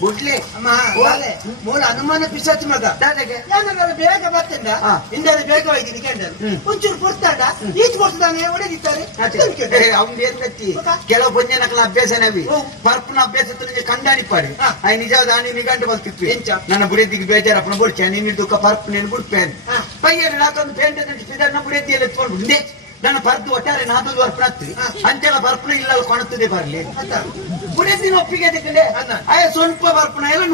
ಬುಡ್ಲಿ ಮೂಲ ಅನುಮಾನ ಪಿಸಾಚಿ ಮಗ. ದಾದಗೆ ಬೇಗ ಬರ್ತಿಂದ ಹಿಂದೆ ಬೇಗ ಹೋಯ್ತೀನಿ ಕೇಳಿದ್ರು ಹ್ಮ್. ಒಂಚೂರು ಕೊಡ್ತಾಡ ಈಚ್ ಕೊಡ್ತಾನೆ ಹೊಡೆದಿದ್ದಾರೆ ಅವ್ನು ಏನ್ ಗತ್ತಿ ಕೆಲವು ಪೊಂಜನಕಲ ಅಭ್ಯಾಸನವಿ ಓ. ಪರ್ಪನ ಅಭ್ಯಾಸ ತುಳಿಗೆ ಹಾ. ಅಯ್ಯ ನಿಜವಾದ ಆನಿ ನಿಗಂಟು ಬರ್ತಿತ್ತು ಎಂಚ? ನನ್ನ ಬುರೆದಿಗೆ ಬೇಜಾರ ಅಪ್ಪನ ಬುಡ್ಚೆ ನಿನ್ನ ದುಃಖ ಪರ್ಪ್ ನೀನು ಬುಡ್ಪೇನ್? ಹಾ. ಪಯ್ಯನ ಹಾಕೊಂದು ಪೇಂಟ್ ನನ್ನ ಬುಡದಿಯಲ್ಲಿ ಎತ್ಕೊಂಡು ಹಿಂದೆ ನನ್ನ ಪರ್ದು ಒಟ್ಟಾರೆ ನಾದು ಅರ್ಪಣ ಆಗ್ತೀವಿ ಹಾ. ಅಂಚೆಲ್ಲ ಬರ್ಪನ ಇಲ್ಲ ಕೊಣತ್ತದೆ ಬರ್ಲಿ. ಅಂತ. ಬುಡದಿನ ಒಪ್ಪಿಗೆ ಅದಕ್ಕೆ. ಅಯ್ಯ, ಸ್ವಲ್ಪ ಬರ್ಪಣ, ಎಲ್ಲ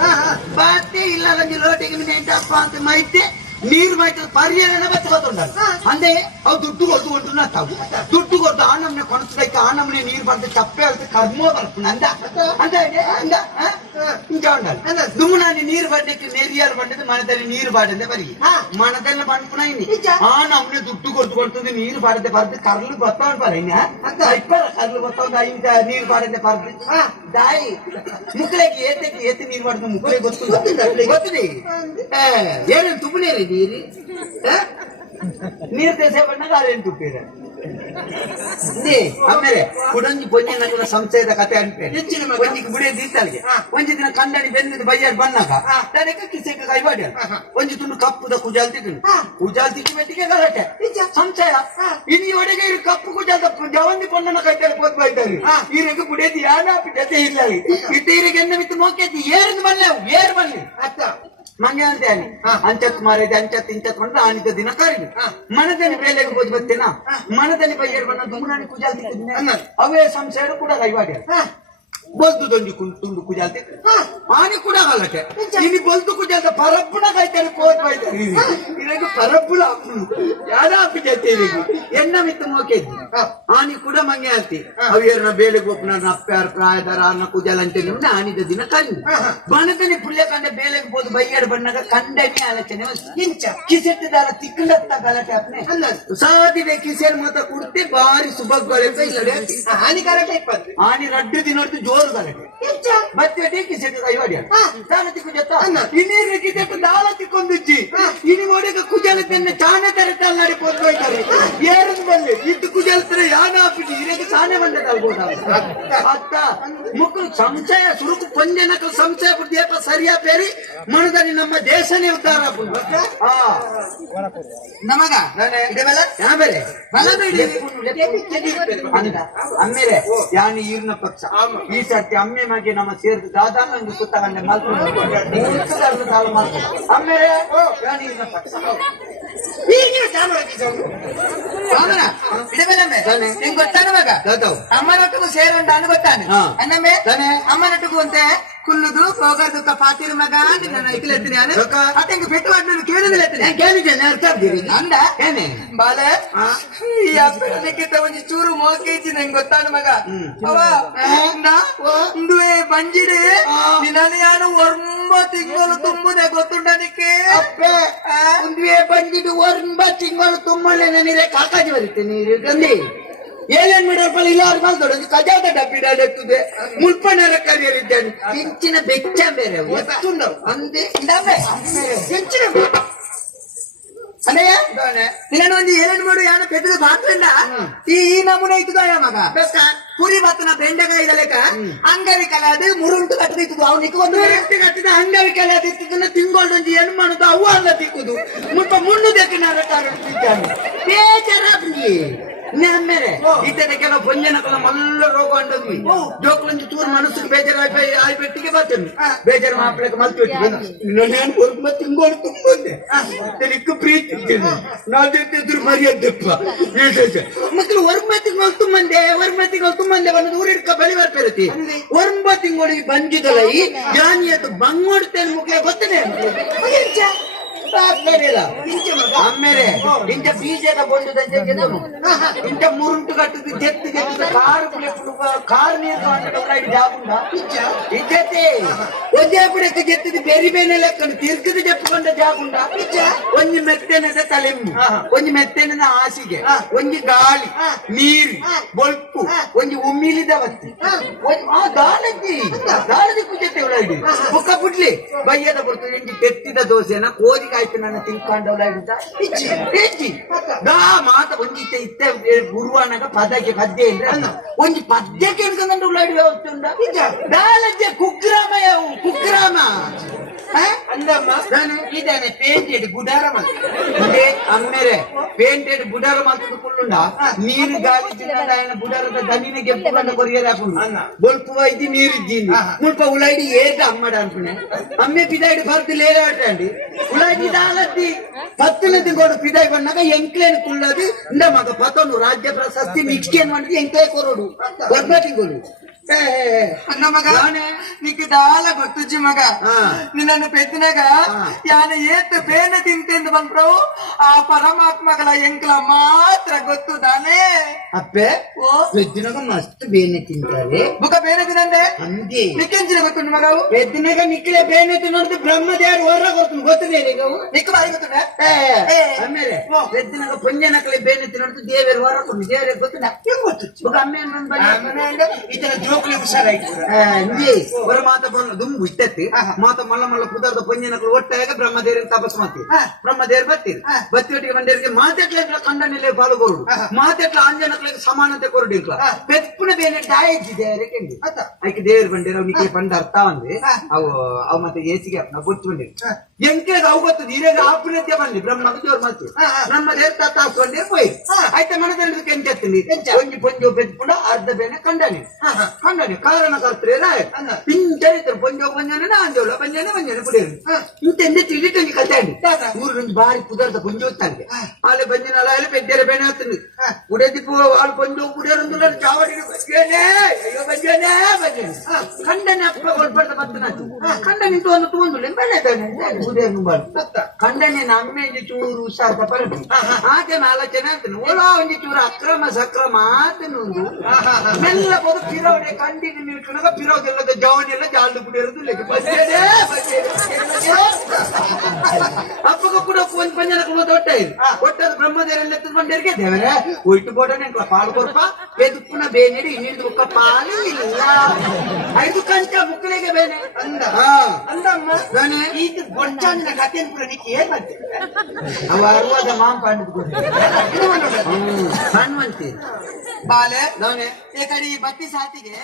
ಹಾ. ಬಾತೆ ಇಲ್ಲ ನಮಗೆ ಲೋಟಿಗೆ ಮೀನು ಎಂಟಪ್ಪ ಅಂತ ಮೈತೆ ನೀರು ಮೈತೆ ಪರಿಹಾರನ ಬತ್ತುಕೊತ್ತುಂಡಲ್ಲ ಹಾ. ಅಂದೆ ಅವು ದುಡ್ಡು ಕೊಟ್ಟು ಕೊಟ್ಟು ನತ್ತಾವು ದುಡ್ಡು ಕೊಟ್ಟು ಆ ನಮ್ನೆ ಕೊಣಸ್ದಕ್ಕೆ ಆ ನಮ್ನೆ ನೀರು ಬರ್ದು ಚಪ್ಪೆ ಅಲ್ತೆ ಕರ್ಮ ಬರ್ಪುಣ ಅಂದ ಅಂದ ಇದೆ, ಅಂದ ಆ? ಇಂಚ ಉಂಡಲ್ಲ ಅಂದ. ದುಮ್ಮನಾನಿ ನೀರು ಬಡ್ಡಕ್ಕೆ ನೆರಿಯಾರು ಬಂಡದ್ದು ಮನದಲ್ಲಿ ನೀರು ಬಾಡದೆ ಬರಿ ಹಾ. ಮನದಲ್ಲಿ ಬಂಡ್ಪುಣ ಇನ್ನಿ ಇಂಚ? ಆ ನಮ್ನೆ ದುಡ್ಡು ಕೊಟ್ಟು ಕೊಡ್ತದೆ ನೀರು ಬಾಡದೆ ಬರ್ದು ಕರ್ಲು ಗೊತ್ತವನ್ ಬರ ಇನ್ನ ಅಂದ. ಇಪ್ಪರ ಕರ್ಲು ಗೊತ್ತವಂದ ಇಂತ ನೀರು ಬಾಡದೆ ಬರ್ದು ಹಾ. ದಾಯಿ ಮುಕ್ಕಳಿಗೆ ಏತಕ್ಕೆ ಏತಿ ನೀರು ಬಾಡದು ಮುಕ್ಕಳಿಗೆ ಗೊತ್ತು ಗೊತ್ತಿಲ್ಲ ಅವಳಿಗೆ. ಗೊತ್ತಿದೆ ಏನೇನು ತುಪ್ಪನೇ ನೀರಿ ತೆಸೆ ಬಣ್ಣಗ ತುಪ್ಪಿರ ನೀ ಆಮೇಲೆ ಕುಡಂಜಿ ಪೊಂಜಿ ನನ್ನ ಸಂಶಯದ ಕತೆ ಅನ್ಪೆ ಹೆಚ್ಚಿನ ಬುಡಿಯದ ಇತ್ತಲ್ಗೆ. ಹಾ. ಒಂಜಿ ದಿನ ಕಂಡನಿ ಬೆಂದಿದ್ದು ಬೈಯಾಡ್ ಹಾ. ನನಗೆ ಕಿಸೆಕ ಕೈವಾಡ್ಯ ಹಾ, ಹಾ. ಒಂಜಿ ತುಂಡು ಕಪ್ಪುದ ಕುಜಾಲ್ ತಿಕ್ಕನು. ಕುಜಾಲ್ ತಿಕ್ಕಿ ಮೆಟ್ಟಿಗೆ ಗಲಾಟೆ. ಸಂಶಯ. ಹಾ. ಇನಿ ಒಡೆಗೆ ಇರು ಕಪ್ಪು ಕುಜಾಲ್ ಜವಂದಿ ಪೊಣ್ಣನ ಕೈತಲ್ಲಿ ಪೋತ್ ಬೈತಾರೆ ಈರಿಗೆ ಈರೆಗೆ ಯಾರ ಜೊತೆ ಇಲ್ಲ ಇಟ್ಟೀರಿಗೆ ಎನ್ನ ಮಿತ್ತು ಮೋಕೆತಿ ಏರ್ದು ಅವು, ಏರ್ ಬನ್ನಿ ಅತ್ತ. ಮಂಗೆ ಅಂತೇನೆ ಹಾ. ಅಂಚತ್ ಮಾರಿದೆ ಅಂಚತ್ ಇಂಚತ್ ಬಂದ್ರೆ ಆನಿದ ದಿನ ಕರಿದು ಹಾ. ಮನದಲ್ಲಿ ಬೇಲೆಗೆ ಬೋದು ಬರ್ತೇನಾ ಹಾ. ಮನದಲ್ಲಿ ಬೈಯರ್ ಬಣ್ಣ ದುಮ್ಮನಾನಿ ಕುಜಾಲ್ ತಿಕ್ಕಿದ್ನೆ ಅನ್ನೋದು. ಅವೇ ಸಂಶಯ ಕೂಡ ಕೈವಾಡ್ಯ ಹಾ. ಬಲ್ದು ದೊಂಜಿ ಕುಂಟು ತುಂಡು ಕುಜಾಲ್ತೆ. ಆನಿ ಕೂಡ ಹಾಲಕ್ಕೆ ಇಲ್ಲಿ ಬಲ್ದು ಕುಜಾಲ್ದ ಪರಪ್ಪುನ ಕೈತಲ್ಲಿ ಕೋತ್ ಬೈತಾರೆ ಇರಗೆ ಪರಪ್ಪುಲ ಯಾರ ಜೊತೆ ಇರಿಗೆ ಎಣ್ಣ ಮಿತ್ತ ಮೋಕೆ ಇದ್ದಿ ಹಾ. ಆನಿ ಕೂಡ ಮಂಗೆ ಆಲ್ತಿ. ಅವಿಯರ್ನ ಬೇಲೆಗೆ ಒಪ್ಪನ ನಪ್ಪ್ಯಾರ ಪ್ರಾಯದಾರ ಅನ್ನ ಕುಜಾಲ ಅಂತ ನಿಮ್ದೆ ಆನಿದ ದಿನ ಹಾ. ಬಣಕನಿ ಪುಳ್ಯ ಕಂಡ ಬೇಳೆಗೆ ಬೋದು ಬೈಯಡ್ ಬಣ್ಣಗ ಕಂಡನೆ ಆಲೋಚನೆ. ಇಂಚ ಕಿಸೆಟ್ಟಿದಾರ ತಿಕ್ಕಲತ್ತ ಗಲಾಟೆ ಅಪ್ನೆ ಅಲ್ಲ. ಸಾದಿವೆ ಕಿಸೆಲ್ ಮತ ಕುಡ್ತೆ ಬಾರಿ ಸುಭಗ್ಗಳೆಂತ ಇಲ್ಲಡೆ. ಹಾನಿ ಹಾನಿಕಾರಕ ಇಪ್ಪತ್ತು. ಆನಿ ರಡ್ಡು ದಿನ ಜೋರು ಮತ್ತೆ ಡಿ ಕಿಸೆಟ್ಟು ಕೈವಾಡಿ ಹಾ. ದಾನ ತಿಕ್ಕು ಜೊತ್ತ ಅನ್ನ. ಇನ್ನೀರು ಕಿಸೆಟ್ಟು ದಾಳ ತಿಕ್ಕೊಂದಿಜ್ಜಿ. ಇನಿ ಒಡೆಗ ಕುಜಲತೆನ್ನ ಚಾನೆ ತರತಲ್ ನಡಿ ಹೋಯ್ತಾರೆ ಏರದು ಬಲ್ಲೆ ಇದ್ದು ಕುಜಲ್ತಾರೆ ಯಾನ ಹಾಪಿಟ್ಟು ಇರಗೆ ಚಾನೆ ಬಂದ ತಲ್ಬೋದ ಅತ್ತ. ಸಂಶಯ ಸುರುಕು ಪಂಜನಕ ಸಂಶಯ ಬುದ್ಧಿಯಪ್ಪ ಸರಿಯಾ ಪೇರಿ? ಮನದಲ್ಲಿ ನಮ್ಮ ದೇಶನೇ. ಆ ನಮಗ? ನನೆ. ಇದೆಲ್ಲ ಯಾಬೇರೆ ಬಲ ಬೇಡಿ. ಅಮ್ಮೇರೆ ಯಾನಿ ಈರ್ನ ಪಕ್ಷ. ಈ ಸರ್ತಿ ಅಮ್ಮೆ ಮಗೆ ನಮ್ಮ ಸೇರಿದ ದಾದಾ ನಂಗೆ ಕುತ್ತಗಂಡೆ ಮಲ್ಕೊಂಡು ಸಾಲ ಮಾಡ್ಕೊಂಡು ಅಮ್ಮೇರೆ ಯಾನಿ ಈರ್ನ ಪಕ್ಷ ಈಗಿನ ಕ್ಯಾಮರಾ ಕಿಸೋನು. ಮಾಮನ, ಇದೆಲ್ಲಮ್ಮೆ. ತಾನೆ. ನಿಂಗ್ ಗೊತ್ತಾನ ಮಗ ದಾದಾವ್ ಅಮ್ಮನೊಟ್ಟಿಗೂ ಸೇರುಂಡ ಅನ್ನು ಗೊತ್ತಾನೆ ಹಾ. ಅನ್ನಮ್ಮೆ ತಾನೆ. ಅಮ್ಮನೊಟ್ಟಿಗೂ ಅಂತೆ ಕುಲ್ಲುದು ಹೋಗದು ಪಾತಿರ ಮಗ ನಾನು? ಅತ್ತಂಗೆ ಪೆಟ್ಟು ಮಾಡಿ ನಾನು ಕೇಳುದಿಲ್ಲ ನಾನು ಕೇಳಿದ್ದೇನೆ ಅರ್ಥ ಆಗ್ತೀರಿ ಅಂದ? ಏನೇ? ಬಾಲೆ? ಹಾ? ಈ ಅಪ್ಪನಿಗಿಂತ ಒಂದು ಚೂರು ಮೋಕೇಜಿ ನಂಗೆ ಗೊತ್ತಾನ ಮಗ. ಅವ ಒಂದುವೆ ಬಂಜಿಡೆ. ನಿನ್ನ ಯಾನು ಒಂಬ ತಿಂಗಳು ತುಂಬುದೆ ಗೊತ್ತುಂಡನಿಕ್ಕೆ ಒಂದ್ವೇ ಬಂದಿದ್ದು ಒಂಬ ತಿಂಗಳು ತುಂಬಲೆ ನನಗೆ ಕಾಕಾಜಿ ಬರುತ್ತೆ ನೀರು ಗಂದಿ ಏನೇನ್ ಮಾಡ್ಯಾರಪ್ಪ ಇಲ್ಲ ಅವ್ರ ಮಾಲ್ ದೊಡ್ಡ ಕಜಾದ ಡಬ್ಬಿ ಡಾಡೆತ್ತದೆ ಮುಲ್ಪನರ ಕರಿಯರಿದ್ದಾನೆ ಹೆಂಚಿನ ಬೆಚ್ಚ ಬೇರೆ ಒತ್ತುಂಡವು ಅಂದೆ ಇದಾವೆ. ಹೆಂಚಿನ ಅಲ್ಲಯ್ಯ ನಿನ್ನ ಒಂದು ಏನೇನು ಮಾಡು ಯಾನ ಪೆಟ್ಟದ ಬಾತ್ರಂಡ ಈ ಈ ನಮೂನೆ ಇತ್ತದ ಮಗ? ಪುರಿ ಬತ್ತನ ಬೆಂಡೆಕಾಯಿ ಲೆಕ್ಕ. ಅಂಗಡಿ ಅದು ಮುರುಂಟು ಕಟ್ಟದಿತ್ತು ಅವನಿಗೆ ಒಂದು ಕಟ್ಟಿದ ಅದಿತ್ತದನ್ನ ತಿಕ್ಕದನ್ನ ಒಂದು ಏನು ಮಾಡುದು ಅವು ಅಲ್ಲ ತಿಕ್ಕುದು. ಮುಲ್ಪ ಮುಣ್ಣು ಆಮೇಲೆ ಇತ್ತೆ ಕೆಲವು ಪೊಂಜನಕಲ ಮಲ್ಲ ರೋಗ ಅಂಡದ್ವಿ ಜೋಕ್ಲಂಜಿ ಚೂರು ಮನಸ್ಸಿಗೆ ಬೇಜಾರ ಆಯ್ಪೆಟ್ಟಿಗೆ ಬರ್ತೇನೆ. ಬೇಜಾರು ಮಾಪ್ಲಕ್ಕೆ ಮಲ್ತು ನಾನು ಹೊರಗೆ ತಿಂಗೋಡು ತುಂಬಂದೆ ನಿಕ್ಕ ಪ್ರೀತಿ ನಾವು మర్యాద ಮರ್ಯಾದೆಪ್ಪ. ಮಕ್ಕಳು ಹೊರಗೆ ತಿಂಗಳು ತುಂಬಂದೆ ಹೊರಗೆ ತಿಂಗಳು ತುಂಬಂದೆ ಒಂದು ಊರಿಡ್ಕ ಇಡ್ಕ ಬಳಿ ಬರ್ತಿರತಿ ಒಂಬ ತಿಂಗಳಿಗೆ ಬಂಜಿದಲ್ಲ ಈ ಜಾನಿಯದ್ದು ಬಂಗೋಡ್ತೇನೆ ಮುಖ್ಯ ಗೊತ್ತನೆ? ಆಮೇಲೆ ಇಂಥ ಬೀಜದ ಗೆದ್ದನು ಇಂಥ ಮುರುಂಟು ಕಟ್ಟದು ಜೆತ್ತು ಗೆದ್ದು ಕಾರು ಕಾರ್ ನೀರು ಜಾಗುಂಡ ಇಜ್ಜತೆ ಒಂದೇ ಬುಡಕ್ಕೆ ಜೆತ್ತದು ಬೇರೆ ಬೇನೆ ಲೆಕ್ಕನು ತಿರ್ಗದ ಜಪ್ಪಕೊಂಡ ಜಾಗುಂಡ ಒಂಜಿ ಮೆತ್ತನೆದ ತಲೆಮ್ಮು ಒಂಜಿ ಮೆತ್ತೆನೆನ ಹಾಸಿಗೆ ಒಂಜಿ ಗಾಳಿ ನೀರು ಬೊಳ್ಪು ಒಂಜಿ ಉಮ್ಮಿಲಿದ ಬತ್ತಿ ಆ ಗಾಳದಿ ಕುಜತೆ ಒಳಗೆ ಬುಕ್ಕ ಪುಡ್ಲಿ ಬಯ್ಯದ ಬರ್ತದೆ. ಇಂಚಿ ಕೆತ್ತಿದ ದೋಸೆನ ಕೋದಿ ಕಾಯಿ ಆಯ್ತು ನನ್ನ ತಿಳ್ಕೊಂಡವಳ ಇಜ್ಜಿ ಇಜ್ಜಿ ದಾ ಮಾತ ಒಂಜಿತ್ತೆ ಇತ್ತೆ ಗುರುವಾನಾಗ ಪದಕ್ಕೆ ಪದ್ಯ ಇದ್ರೆ ಒಂಜಿ ಪದ್ಯ ಹಿಡ್ಕೊಂಡು ಉಳ್ಳಾಡಿ ಹೋಗ್ತುಂಡ ದಾಲಜ್ಜೆ ಕುಗ್ರಾಮ ಯಾವು ಕುಗ್ರಾಮ. ಇದಾನೆ ಪೇಂಟೆಡ್ ಗುಡಾರ ಇದೇ ಅಮ್ಮೇರೆ ಪೇಂಟೆಡ್ ಬುಡಾರ ಮಾತದ ಕುಳ್ಳುಂಡ ನೀರು ಗಾಳಿ ತಿನ್ನದ ఆయన ಬುಡಾರದ ದನಿನ ಗೆಪ್ಪುಗಂಡ ಕೊರಿಯರ್ ಹಾಕೊಂಡು ಅನ್ನ. ಬೊಲ್ಪುವ ಇದು ನೀರು ಇದ್ದೀನಿ ಮುಲ್ಪ ಉಳ್ಳಾಡಿ ಏಟ ಅಮ್ಮಡ ಅನ್ಪುಣೆ ಅಮ್ಮೆ ಪಿದಾಡಿ ಬರ್ದು ಲೇರ ಆಟಂಡಿ ಉಳ್ಳಾಡಿ ದಾಲತ್ತಿ ಪತ್ತಲದಿ ಗೋಡು ಪಿದಾಯಿ ಬಂದಾಗ ಎಂಕ್ಲೇನ್ ಕುಳ್ಳದು ಇಂದ ಮಗ ಪತನು ರಾಜ್ಯ ಪ್ರಶಸ್ತಿ ನಿಕ್ಸ್ಟೇನ್ ಮಾಡಿದ್ದು ಎಂಕ್ಲೇ ಕೊರೋಡು ಬರ್ಬಾಟಿಗೋಡು ಏ ಅನ್ನ ಮಗ ನಾನೇ? నీకు ದಾಲ ಗೊತ್ತುಜ್ಜಿ ಮಗ ಹಾ. ನಿನ್ನನ್ನು ಪೆತ್ತಿನಾಗ ಹಾ. ಯಾನ ಏತ್ ಬೇನೆ ತಿಂತೆಂದು ಬಂದ್ರು ಆ ಪರಮಾತ್ಮಗಳ ಎಂಕ್ಲ ಮಾತ್ರ ಗೊತ್ತು ತಾನೇ ಅಪ್ಪೆ ಓ ಬೆದ್ದಿನಾಗ ಮಸ್ತ್ ಬೇನೆ ತಿಂತಾರೆ ಬುಕ ಬೇನೆ ತಿನ್ನಂದೆ ಅಂದಿ ನಿಕ್ಕೆಂಚಿನ ಗೊತ್ತು ಮಗವು ಬೆದ್ದಿನಾಗ ನಿಕ್ಲೆ ಬೇನೆ ತಿನ್ನೋದು ಬ್ರಹ್ಮದೇವರು ಹೊರ ಗೊತ್ತು ಗೊತ್ತಿದೆ ಈಗ ಅವು? ನಿಕ್ಕ ಬಾರಿ ಗೊತ್ತುಂಡ ಏ, ಏ. ಆಮೇಲೆ ಓ. ಬೆದ್ದಿನಾಗ ಪುಂಜನಕಲೆ ಬೇನೆ ತಿನ್ನೋದು ದೇವರು ಹೊರ ಇದರ ಜೋಕ್ಲಿ ಹುಷಾರಾಯ್ತು ಆ, ಇಂದಿ ಹೊರ ಮಾತ ಮಲ್ಲ ಮಲ್ಲ ಕುದರ್ದ ಪಂಜನಕಲು ಒಟ್ಟಾಗ ಬ್ರಹ್ಮದೇವರಿಗೆ ತಪಸ್ಸು ಮಾಡ್ತೀವಿ. ಬ್ರಹ್ಮದೇವರು ಬರ್ತೀರಿ. ಬತ್ತಿಯೊಟ್ಟಿಗೆ ಬಂದೇವರಿಗೆ ಮಾತೆಟ್ಲ ಖಂಡನೆಲೆ ಪಾಲ್ಗೊರುಡು ಹಾ. ಮಾತೆಟ್ಲ ಆಂಜನಕಲಿಗೆ ಸಮಾನತೆ ಕೊರಡು ಇಕ್ಲ. ಪೆಪ್ಪುನ ಬೇನೆ ಅದಕ್ಕೆ ಅತ್ತ. ಅದಕ್ಕೆ ದೇವ್ರ ಬಂದಿರ ಅವನಿಗೆ ಪಂಡ ಅರ್ಥ ಅಂದ್ರೆ. ಅವು ಅವು ಮತ್ತೆ ಏಸಿಗೆ ನಾವು ಗೊತ್ತು ಹಾ. ಎಂಕೆಗೆ ಅವು ಗೊತ್ತದ ಹಿರಿಯ ಆಪುಣ್ಯತೆ ಬಂದಿ ಬ್ರಹ್ಮಗೆ ದೇವ್ರ ಹಾ. ನಮ್ಮ ದೇವ್ರ ತತ್ತಾಸ್ಕೊಂಡೆ ಹೋಯ್. ಆಯ್ತಾ ಮನದಲ್ಲಿ ಕೆಂಚತ್ತೀನಿ. ಒಂಜಿ ಪೊಂಜು ಬೆದ್ಪುಂಡ ಅರ್ಧ ಬೇನೆ ಕಂಡನೆ ಖಂಡನೆ ಕಾರಣಕರ್ತರೇ ಕಲ್ತುರೆ ಲಾಯ್ ಅಂಗ ಪಿನ್ ಚೆನ್ನಿತ್ ಪೊಂಜೊ ಪಂಜನೆನ ಆಂಜೋಲ ಪಂಜನೆ ಒಂಜನೆ ಪುಡೆ ಹಾ. ನಿಂತೆಂದೆ ತಿಲಿಟ್ಟನಿ ಕತೆ ಗುರು ಬಾರಿ ಪುದಾರದ ಗುಂಜೊತ್ತಲ್ಲೆ ಆಲೆ ಬಂಜನ್ ಲಾಯಲೆ ಪೆಜ್ಜೆಲೆ ಬೆನೆ ಆತುನಿ ಪುಡೆ ದಿ ಪೋ ಆಲ್ ಪೊಂಜೊ ಪುಡೆರ್ ಉಂದುಲ ಚಾವಡಿ ಬಜೆಜೆ ಎಯೊ ಬಜ್ಯಾನೆ ಬಂಜನ್ ಹಾ. ಖಂಡನೆ ಪೂರ ಒಲ್ ಬರ್ತ ಬಂದು ಹಾ. ಖಂಡ ನಿ ತೂ ತೋಂದುಲೆನ್ ಬೆನೆತನೆ ಗುಳೆನು ಖಂಡನೆ ನಮ್ಮೆ ಚೂರು ಉಸಾದ ಪರ ಹಾಕೆನ ಅಲಚಿನ ಅಂತ ಒಲಾ ಒಂಜಿ ಚೂರು ಅಕ್ರಮ ಸಕ್ರಮ ಹಾ ಹಾ ಹಾ. ಬೆಲ್ಲ ಬರು ಪಿರವಡೆ ಕಂಡಿನ ನಿಲ್ಕಣಗ ಪಿರೋದೆಲ್ಲದ ಜವನಿ ಎಲ್ಲ ಜಾಲ್ದು ಬಿಡಿರೋದು ಲೆಕ್ಕ ಬಜ್ಜೇನೆ ಅಪ್ಪಗ ಕೂಡ ಒಂದ್ ಪಂಜನ ಕೊಡೋದು ಹೊಟ್ಟೆ ಇದು. ಒಟ್ಟದ ಬ್ರಹ್ಮದೇವರೆಲ್ಲ ದೇವರ ದೇವರೇ ಒಯ್ಟು ಬೋಟನೆ ಪಾಲು ಕೊರ್ಪ ಬೇದುಪ್ಪನ ಬೇನೆಡಿ ಇನ್ನಿಡ್ದು ಮುಖ ಪಾಲು ಇಲ್ಲ. ಐದು ಕಂಚ ಮುಕ್ಕಳಿಗೆ ಬೇನೆ ಅಂದ. ಅಂದಮ್ಮ ನಾನು. ಈಗ ಬೊಂಚಾಂದಿನ ಕಥೆಯನ್ನು ಕೂಡ ನಿಕ್ಕೆ ಏನ್ ಮಾಡ್ತೀವಿ ಅವ ಅರುವಾದ ಮಾಂ ಪಾಂಡಿದ್ಕೊಂಡು ಹನುಮಂತಿ. ಬಾಲೆ. ನಾನೇ ಈ ಕಡೆ ಈ ಬತ್ತಿ ಸಾತಿಗೆ.